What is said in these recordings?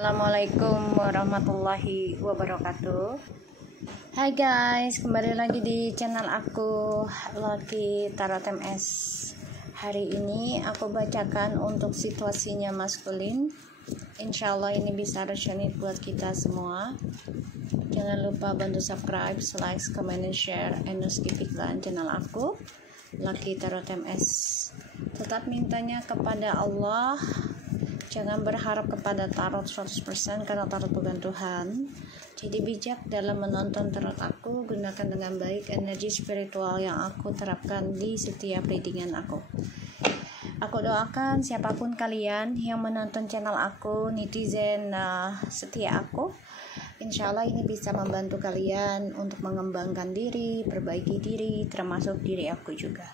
Assalamualaikum warahmatullahi wabarakatuh. Hai guys, kembali lagi di channel aku Lucky Tarot MS. Hari ini aku bacakan untuk situasinya maskulin. Insya Allah ini bisa resonate buat kita semua. Jangan lupa bantu subscribe, like, comment, and share, and skip iklan channel aku Lucky Tarot MS. Tetap mintanya kepada Allah. Jangan berharap kepada tarot 100% karena tarot bukan Tuhan. Jadi bijak dalam menonton tarot aku. Gunakan dengan baik energi spiritual yang aku terapkan di setiap readingan aku. Aku doakan siapapun kalian yang menonton channel aku, netizen setia aku, insya Allah ini bisa membantu kalian untuk mengembangkan diri, perbaiki diri, termasuk diri aku juga.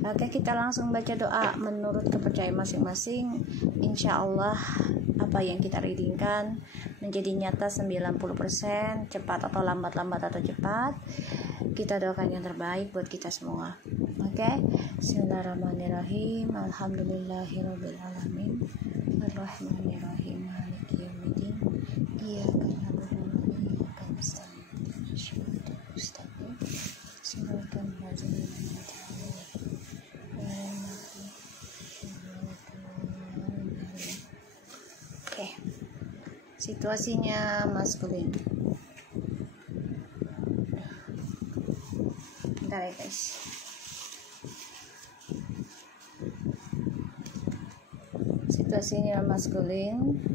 Oke, kita langsung baca doa menurut kepercayaan masing-masing. Insya Allah apa yang kita readingkan menjadi nyata 90%, cepat atau lambat atau cepat. Kita doakan yang terbaik buat kita semua. Oke, Bismillahirrahmanirrahim. Alhamdulillahirobbilalamin. Arrahmanirrahim. Maliki yaumiddin. Iyyaka na'budu wa iyyaka nasta'in. Ihdinas mustaqim. Siratal ladzina an'amta 'alaihim. Oke, situasinya maskulin. Bentar ya guys. Situasinya maskulin.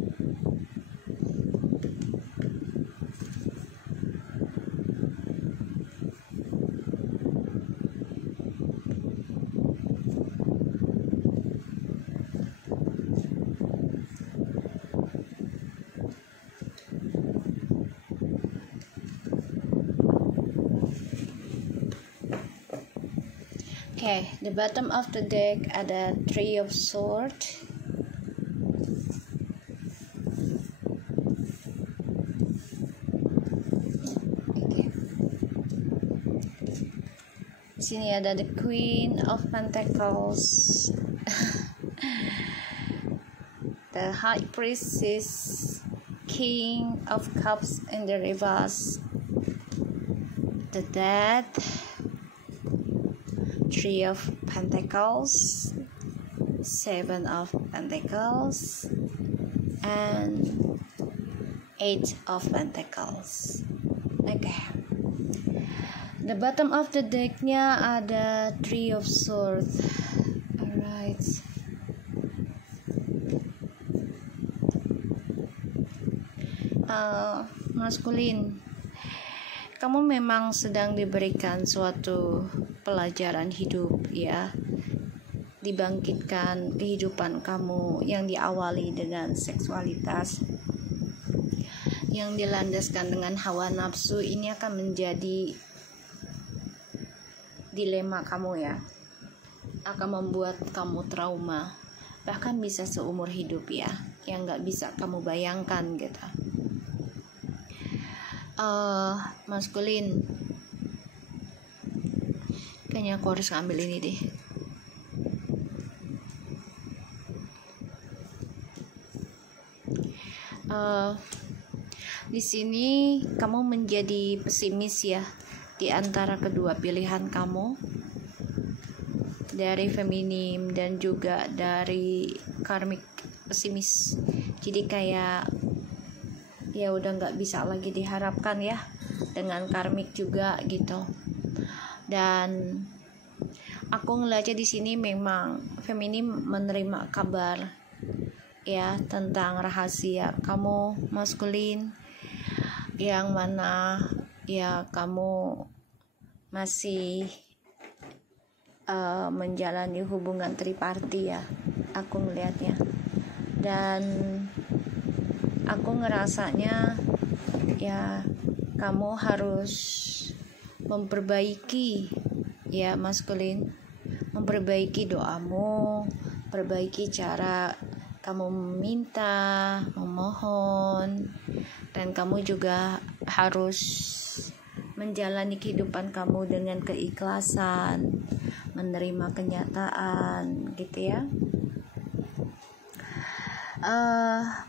Okay, the bottom of the deck ada Three of Swords. Okay. Di sini ada the Queen of Pentacles, the High Priestess, King of Cups in the reverse, the Death, Three of Pentacles, Seven of Pentacles, and Eight of Pentacles. Okay. The bottom of the decknya ada Three of Swords. Alright. Maskulin, kamu memang sedang diberikan suatu pelajaran hidup ya, dibangkitkan kehidupan kamu yang diawali dengan seksualitas yang dilandaskan dengan hawa nafsu. Ini akan menjadi dilema kamu ya, akan membuat kamu trauma, bahkan bisa seumur hidup ya, yang gak bisa kamu bayangkan gitu. Maskulin, kayaknya aku harus ngambil ini deh. Di sini kamu menjadi pesimis ya, di antara kedua pilihan kamu, dari feminim dan juga dari karmik pesimis. Jadi kayak ya udah nggak bisa lagi diharapkan ya, dengan karmik juga gitu. Dan aku ngeliatnya di sini memang feminim menerima kabar ya tentang rahasia kamu maskulin, yang mana ya kamu masih menjalani hubungan triparti ya, aku ngeliatnya. Dan aku ngerasanya ya kamu harus memperbaiki ya maskulin, memperbaiki doamu, perbaiki cara kamu meminta, memohon, dan kamu juga harus menjalani kehidupan kamu dengan keikhlasan, menerima kenyataan gitu ya.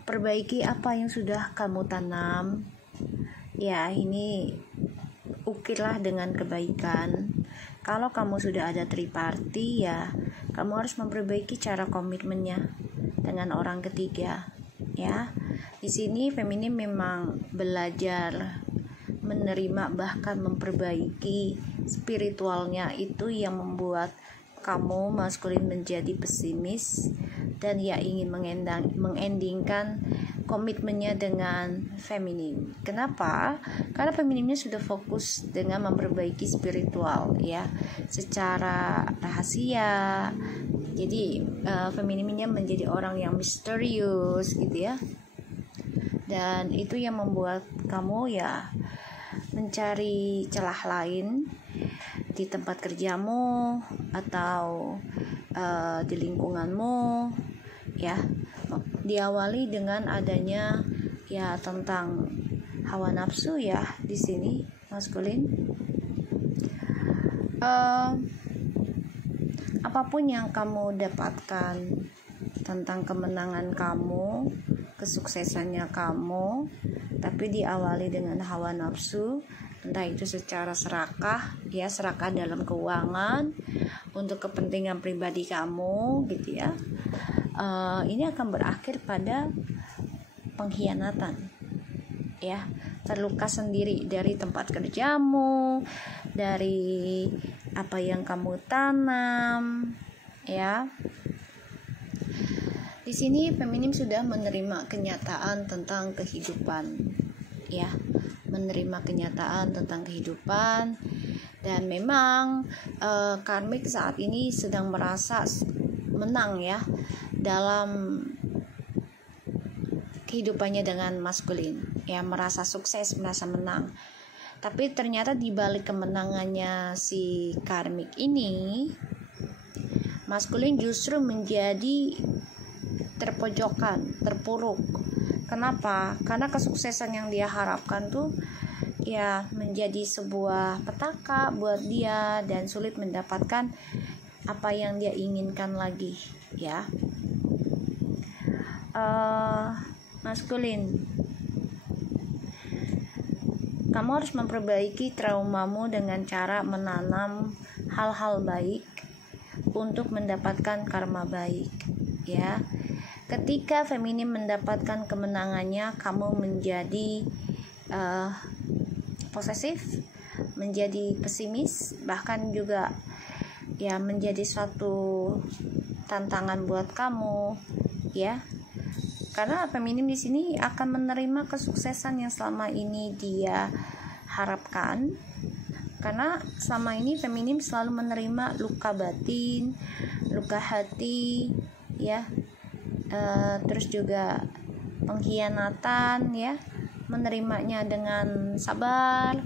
perbaiki apa yang sudah kamu tanam. Ya, ini ukirlah dengan kebaikan. Kalau kamu sudah ada triparty, ya kamu harus memperbaiki cara komitmennya dengan orang ketiga. Ya, di sini feminim memang belajar menerima, bahkan memperbaiki spiritualnya. Itu yang membuat kamu maskulin menjadi pesimis dan ya ingin mengendingkan komitmennya dengan feminim. Kenapa? Karena feminimnya sudah fokus dengan memperbaiki spiritual, ya, secara rahasia. Jadi feminimnya menjadi orang yang misterius gitu ya. Dan itu yang membuat kamu ya mencari celah lain di tempat kerjamu atau di lingkunganmu, ya. Diawali dengan adanya ya tentang hawa nafsu, ya, di sini maskulin. Apapun yang kamu dapatkan tentang kemenangan kamu, kesuksesannya kamu, tapi diawali dengan hawa nafsu, entah itu secara serakah, ya, serakah dalam keuangan untuk kepentingan pribadi kamu gitu ya. Ini akan berakhir pada pengkhianatan, ya, terluka sendiri dari tempat kerjamu, dari apa yang kamu tanam, ya. Di sini feminim sudah menerima kenyataan tentang kehidupan, ya, menerima kenyataan tentang kehidupan. Dan memang karmik saat ini sedang merasa menang, ya, dalam kehidupannya dengan maskulin, ya, merasa sukses, merasa menang. Tapi ternyata di balik kemenangannya si karmik ini, maskulin justru menjadi terpojokan, terpuruk. Kenapa? Karena kesuksesan yang dia harapkan tuh ya menjadi sebuah petaka buat dia dan sulit mendapatkan apa yang dia inginkan lagi, ya. Maskulin, kamu harus memperbaiki traumamu dengan cara menanam hal-hal baik untuk mendapatkan karma baik, ya. Ketika feminim mendapatkan kemenangannya, kamu menjadi posesif, menjadi pesimis, bahkan juga ya menjadi suatu tantangan buat kamu, ya. Karena feminim di sini akan menerima kesuksesan yang selama ini dia harapkan. Karena selama ini feminim selalu menerima luka batin, luka hati, ya. Terus juga pengkhianatan, ya, menerimanya dengan sabar.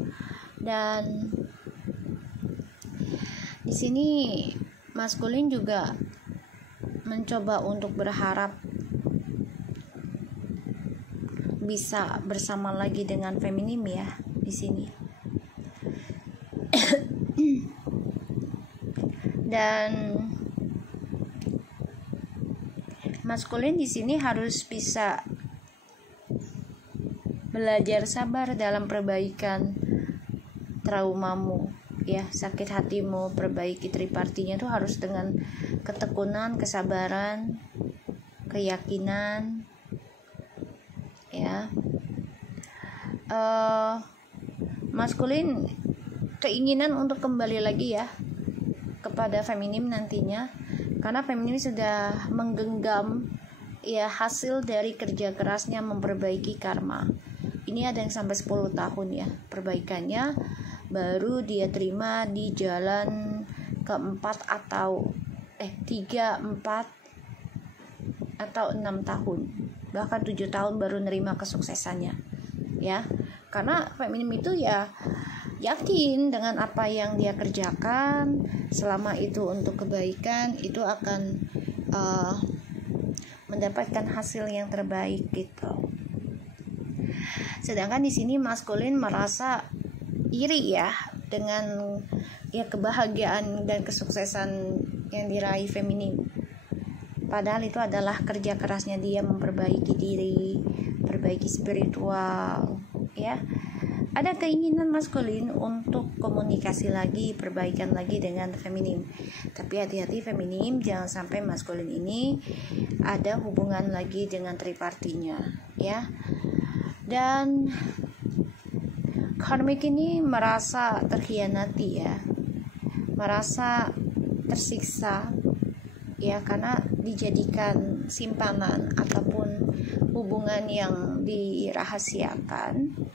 Dan di sini maskulin juga mencoba untuk berharap bisa bersama lagi dengan feminim, ya, di sini. Dan maskulin di sini harus bisa belajar sabar dalam perbaikan traumamu, ya, sakit hatimu. Perbaiki tripartinya tuh harus dengan ketekunan, kesabaran, keyakinan, ya. Maskulin keinginan untuk kembali lagi, ya, kepada feminim nantinya, karena feminim sudah menggenggam, ya, hasil dari kerja kerasnya memperbaiki karma. Ini ada yang sampai 10 tahun, ya, perbaikannya, baru dia terima di jalan keempat atau 3, 4 atau 6 tahun, bahkan 7 tahun baru nerima kesuksesannya, ya. Karena feminim itu ya yakin dengan apa yang dia kerjakan, selama itu untuk kebaikan, itu akan mendapatkan hasil yang terbaik gitu. Sedangkan di sini maskulin merasa iri, ya, dengan ya kebahagiaan dan kesuksesan yang diraih feminim. padahal itu adalah kerja kerasnya dia memperbaiki diri, perbaiki spiritual, ya. Ada keinginan maskulin untuk komunikasi lagi, perbaikan lagi dengan feminim. Tapi hati-hati feminim, jangan sampai maskulin ini ada hubungan lagi dengan tripartinya, ya. Dan karmik ini merasa terkhianati, ya, merasa tersiksa, ya, karena dijadikan simpanan ataupun hubungan yang dirahasiakan,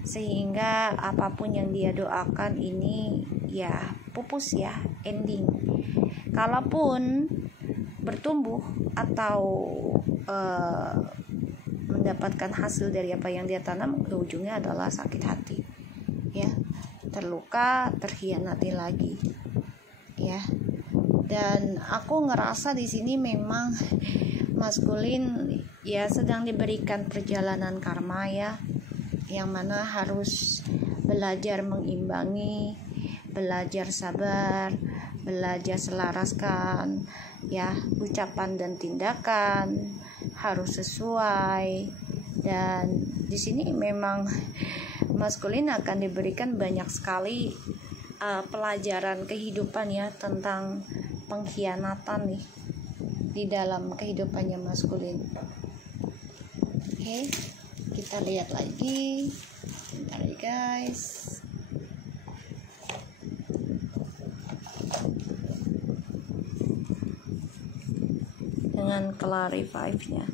sehingga apapun yang dia doakan ini ya pupus, ya, ending. Kalaupun bertumbuh atau mendapatkan hasil dari apa yang dia tanam, ujungnya adalah sakit hati, ya, terluka, terkhianati lagi, ya. Dan aku ngerasa di sini memang maskulin ya sedang diberikan perjalanan karma, ya, yang mana harus belajar mengimbangi, belajar sabar, belajar selaraskan, ya, ucapan dan tindakan harus sesuai. Dan di sini memang maskulin akan diberikan banyak sekali pelajaran kehidupan, ya, tentang pengkhianatan nih di dalam kehidupannya maskulin. Oke, kita lihat lagi. Bentar ya guys. Dengan clarify-nya.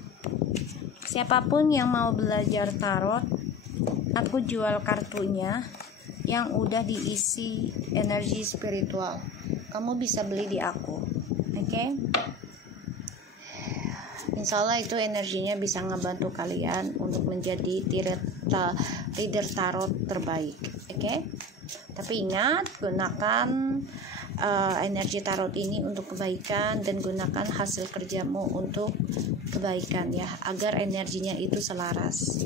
Siapapun yang mau belajar tarot, aku jual kartunya yang udah diisi energi spiritual. Kamu bisa beli di aku, oke? Insya Allah itu energinya bisa ngebantu kalian untuk menjadi leader tarot terbaik, oke? Tapi ingat, gunakan energi tarot ini untuk kebaikan dan gunakan hasil kerjamu untuk kebaikan, ya, agar energinya itu selaras.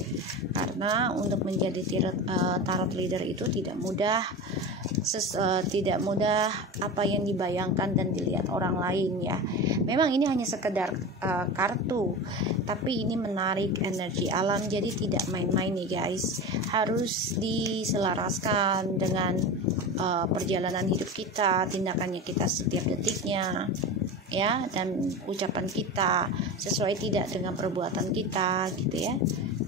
Karena untuk menjadi tarot leader itu tidak mudah, tidak mudah apa yang dibayangkan dan dilihat orang lain, ya. Memang ini hanya sekedar kartu, tapi ini menarik energi alam, jadi tidak main-main nih guys. Harus diselaraskan dengan perjalanan hidup kita, tindakannya kita setiap detiknya, ya, dan ucapan kita sesuai tidak dengan perbuatan kita, gitu, ya.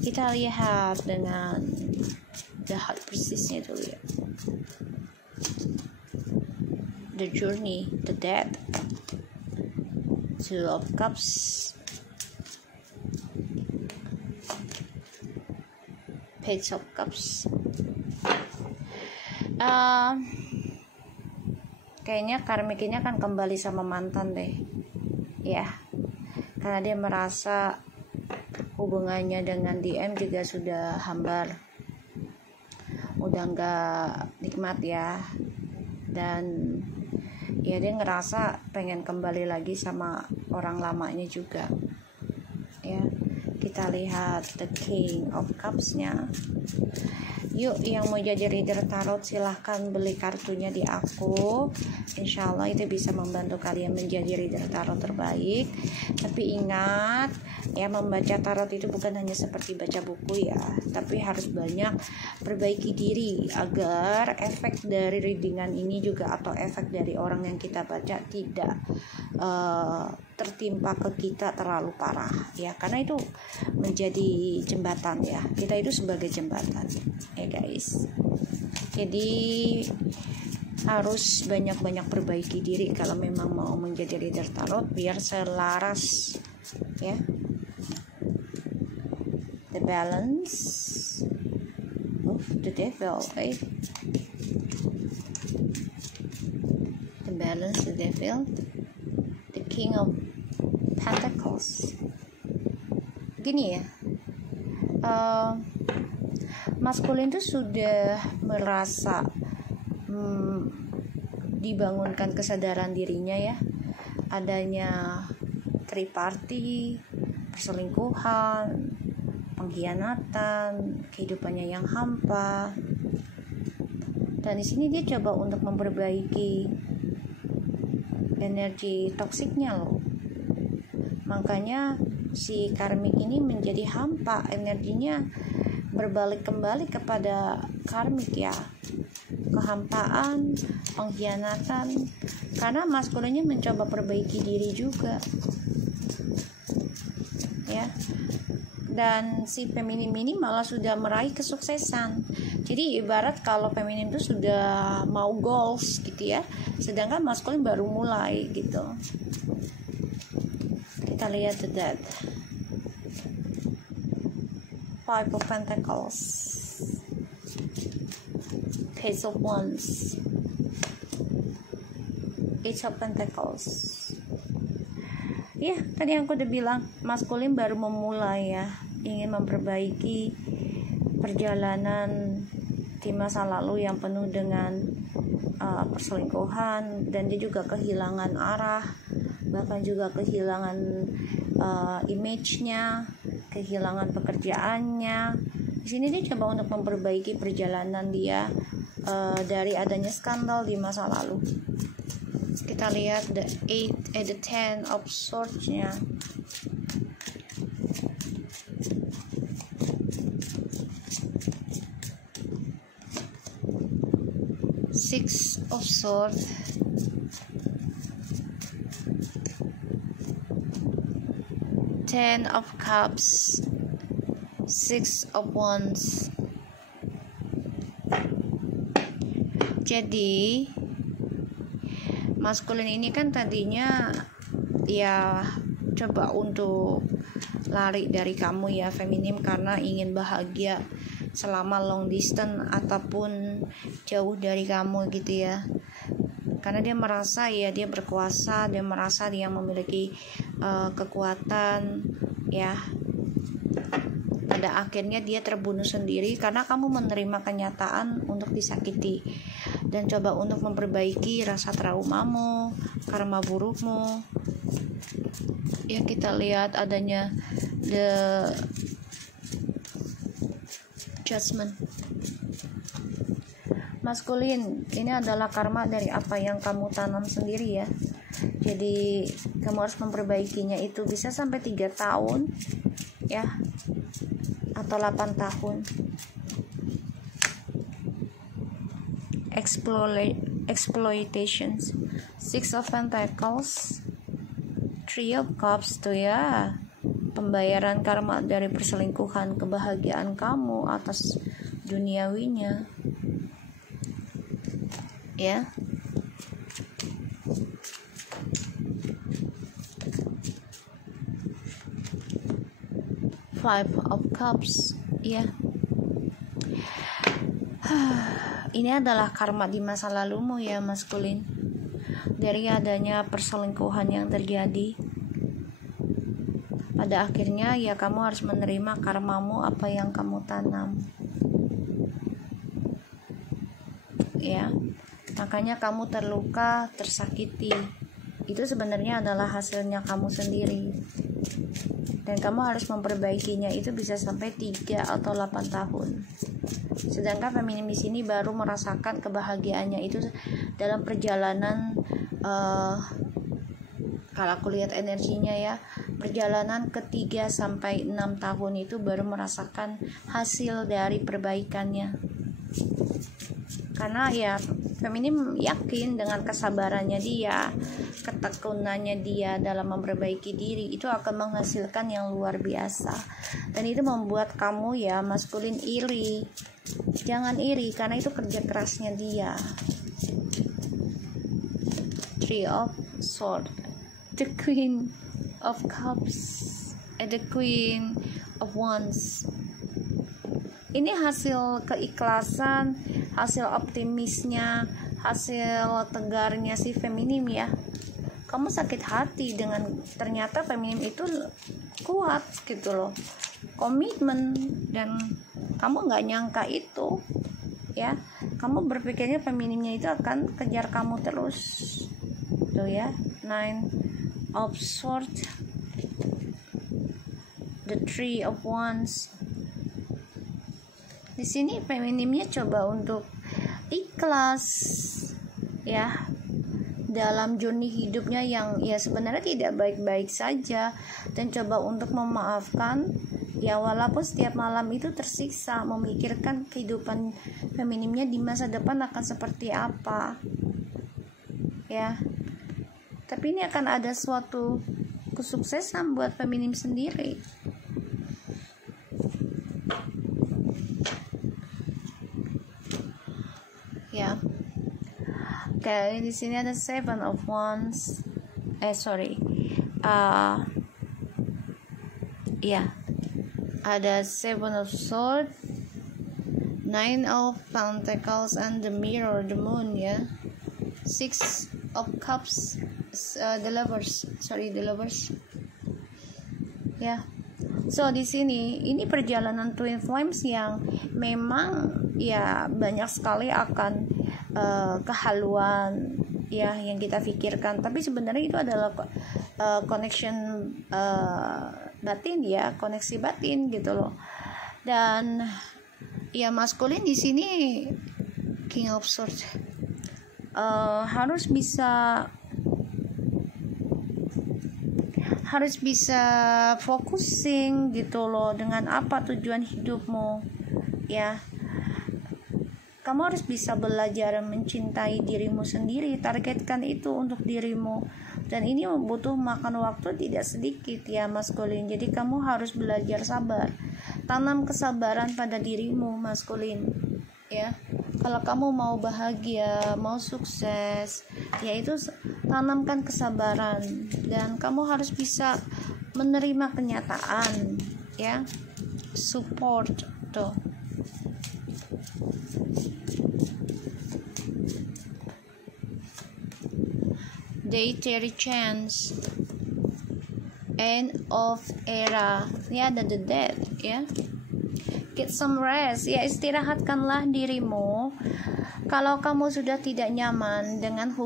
Kita lihat dengan the heart persisnya dulu, ya. The journey, the death, two of cups, page of cups. Kayaknya karmik ini akan kembali sama mantan deh, ya, karena dia merasa hubungannya dengan DM juga sudah hambar, udah nggak nikmat, ya. Dan ya dia ngerasa pengen kembali lagi sama orang lamanya juga, ya. Kita lihat the King of Cups-nya. Yuk, yang mau jadi reader tarot silahkan beli kartunya di aku. Insya Allah itu bisa membantu kalian menjadi reader tarot terbaik. Tapi ingat, ya, membaca tarot itu bukan hanya seperti baca buku, ya, tapi harus banyak perbaiki diri agar efek dari readingan ini juga atau efek dari orang yang kita baca tidak tertimpa ke kita terlalu parah, ya, karena itu menjadi jembatan, ya, kita itu sebagai jembatan, ya guys. Jadi harus banyak-banyak perbaiki diri kalau memang mau menjadi reader tarot biar selaras, ya. The balance of the devil, right? The balance, the devil, the King of Pentacles. Gini, ya, maskulin itu sudah merasa dibangunkan kesadaran dirinya, ya, adanya triparti, perselingkuhan, pengkhianatan, kehidupannya yang hampa. Dan di sini dia coba untuk memperbaiki energi toksiknya loh. Makanya si karmik ini menjadi hampa, energinya berbalik kembali kepada karmik ya, kehampaan, pengkhianatan, karena maskulinnya mencoba perbaiki diri juga ya. Dan si feminim ini malah sudah meraih kesuksesan. Jadi ibarat kalau feminim itu sudah mau goals gitu ya, sedangkan maskulin baru mulai gitu. Kita lihat that Five of Pentacles, Page of Wands, Eight of Pentacles. Ya, tadi aku udah bilang maskulin baru memulai ya, ingin memperbaiki perjalanan di masa lalu yang penuh dengan perselingkuhan, dan dia juga kehilangan arah, bahkan juga kehilangan image-nya, kehilangan pekerjaannya. Di sini dia coba untuk memperbaiki perjalanan dia dari adanya skandal di masa lalu. Kita lihat the 10 of Swords-nya. Six of Swords, Ten of Cups, Six of Wands. Jadi maskulin ini kan tadinya ya coba untuk lari dari kamu ya feminim, karena ingin bahagia selama long distance ataupun jauh dari kamu gitu ya, karena dia merasa ya dia berkuasa, dia merasa dia memiliki kekuatan ya. Pada akhirnya dia terbunuh sendiri karena kamu menerima kenyataan untuk disakiti dan coba untuk memperbaiki rasa traumamu, karma burukmu ya. Kita lihat adanya the Judgment. Maskulin ini adalah karma dari apa yang kamu tanam sendiri ya. Jadi kamu harus memperbaikinya, itu bisa sampai 3 tahun ya, atau 8 tahun. Exploitations, Six of Pentacles, Three of Cups tuh ya, pembayaran karma dari perselingkuhan, kebahagiaan kamu atas duniawinya ya. Five of Cups ya. Ini adalah karma di masa lalumu ya maskulin, dari adanya perselingkuhan yang terjadi. Pada akhirnya ya kamu harus menerima karmamu, apa yang kamu tanam ya. Makanya kamu terluka, tersakiti, itu sebenarnya adalah hasilnya kamu sendiri, dan kamu harus memperbaikinya. Itu bisa sampai 3 atau 8 tahun. Sedangkan feminim di sini baru merasakan kebahagiaannya itu dalam perjalanan kalau aku lihat energinya ya, perjalanan ke-3 sampai 6 tahun itu baru merasakan hasil dari perbaikannya. Karena ya feminim yakin dengan kesabarannya dia, ketekunannya dia dalam memperbaiki diri, itu akan menghasilkan yang luar biasa. Dan itu membuat kamu ya maskulin iri. Jangan iri, karena itu kerja kerasnya dia. Three of Swords, the Queen of Cups, the Queen of Wands. Ini hasil keikhlasan, hasil optimisnya, hasil tegarnya si feminim ya. Kamu sakit hati dengan ternyata feminim itu kuat gitu loh, komitmen, dan kamu nggak nyangka itu ya. Kamu berpikirnya feminimnya itu akan kejar kamu terus tuh ya. Nine of Swords, the Three of Wands. Di sini feminimnya coba untuk ikhlas ya, dalam journey hidupnya yang ya sebenarnya tidak baik-baik saja, dan coba untuk memaafkan ya, walaupun setiap malam itu tersiksa memikirkan kehidupan feminimnya di masa depan akan seperti apa ya, tapi ini akan ada suatu kesuksesan buat feminim sendiri ya. Oke, di sini ada Seven of Wands. Ada Seven of Swords, Nine of Pentacles, and the Mirror, the Moon ya. Six of Cups, the Lovers ya. So di sini ini perjalanan Twin Flames yang memang ya banyak sekali akan kehaluan ya yang kita pikirkan, tapi sebenarnya itu adalah connection batin ya, koneksi batin gitu loh. Dan ya maskulin di sini King of Swords, harus bisa focusing gitu loh dengan apa tujuan hidupmu ya. Kamu harus bisa belajar mencintai dirimu sendiri, targetkan itu untuk dirimu, dan ini butuh makan waktu tidak sedikit ya maskulin. Jadi kamu harus belajar sabar, tanam kesabaran pada dirimu maskulin ya. Kalau kamu mau bahagia, mau sukses, yaitu tanamkan kesabaran, dan kamu harus bisa menerima kenyataan ya. Support tuh. Date chance, end of era ya, ada the death ya. Get some rest ya, istirahatkanlah dirimu. Kalau kamu sudah tidak nyaman dengan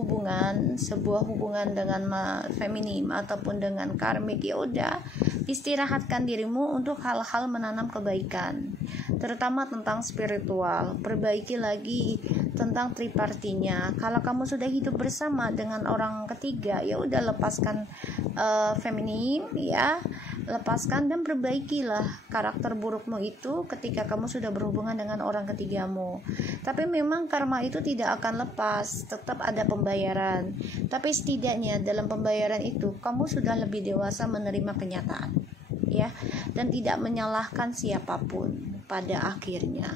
sebuah hubungan dengan feminim ataupun dengan karmik, ya udah istirahatkan dirimu untuk hal-hal menanam kebaikan, terutama tentang spiritual. Perbaiki lagi tentang tripartinya. Kalau kamu sudah hidup bersama dengan orang ketiga, ya udah lepaskan feminim ya, lepaskan dan perbaikilah karakter burukmu itu ketika kamu sudah berhubungan dengan orang ketigamu. Tapi memang karma itu tidak akan lepas, tetap ada pembayaran. Tapi setidaknya dalam pembayaran itu kamu sudah lebih dewasa menerima kenyataan ya, dan tidak menyalahkan siapapun pada akhirnya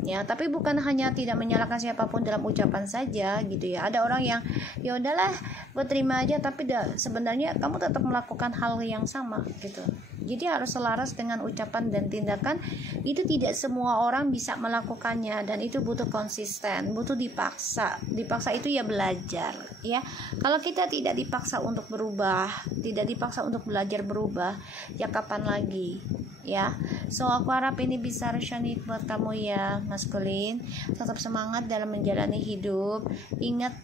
ya. Tapi bukan hanya tidak menyalahkan siapapun dalam ucapan saja gitu ya. Ada orang yang ya udahlah gue terima aja, tapi sebenarnya kamu tetap melakukan hal yang sama gitu. Jadi harus selaras dengan ucapan dan tindakan. Itu tidak semua orang bisa melakukannya, dan itu butuh konsisten, butuh dipaksa. Dipaksa itu ya belajar ya. Kalau kita tidak dipaksa untuk berubah, tidak dipaksa untuk belajar berubah, ya kapan lagi ya. So aku harap ini bisa resonate buat kamu ya maskulin. Tetap semangat dalam menjalani hidup. Ingat,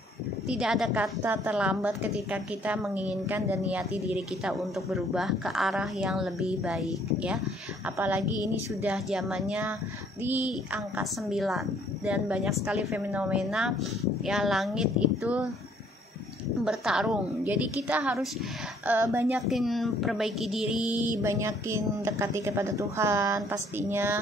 tidak ada kata terlambat ketika kita menginginkan dan niati diri kita untuk berubah ke arah yang lebih baik ya. Apalagi ini sudah zamannya di angka 9, dan banyak sekali fenomena ya, langit itu bertarung. Jadi kita harus banyakin perbaiki diri, banyakin dekati kepada Tuhan pastinya,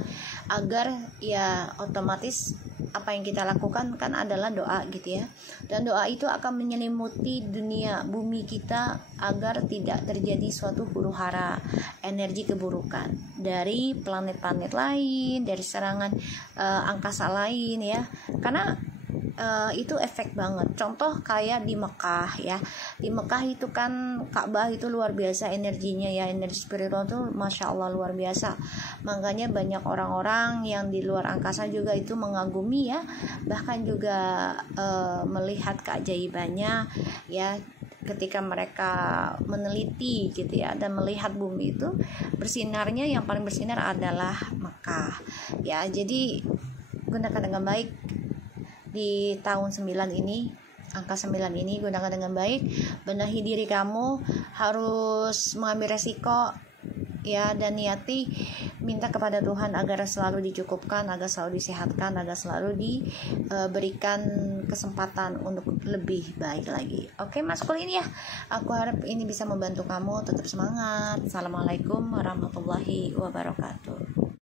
agar ya otomatis apa yang kita lakukan kan adalah doa gitu ya. Dan doa itu akan menyelimuti dunia bumi kita agar tidak terjadi suatu huru-hara energi keburukan dari planet-planet lain, dari serangan angkasa lain ya. Karena itu efek banget. Contoh kayak di Mekah ya. Di Mekah itu kan Ka'bah itu luar biasa energinya ya, energi spiritual tuh Masya Allah luar biasa. Makanya banyak orang-orang yang di luar angkasa juga itu mengagumi ya, bahkan juga melihat keajaibannya ya, ketika mereka meneliti gitu ya, dan melihat bumi itu bersinarnya, yang paling bersinar adalah Mekah ya. Jadi gunakan dengan baik di tahun 9 ini, angka 9 ini, gunakan dengan baik. Benahi diri kamu, harus mengambil resiko ya, dan niati minta kepada Tuhan agar selalu dicukupkan, agar selalu disehatkan, agar selalu diberikan kesempatan untuk lebih baik lagi. Oke, maskulin ya. Aku harap ini bisa membantu kamu tetap semangat. Assalamualaikum warahmatullahi wabarakatuh.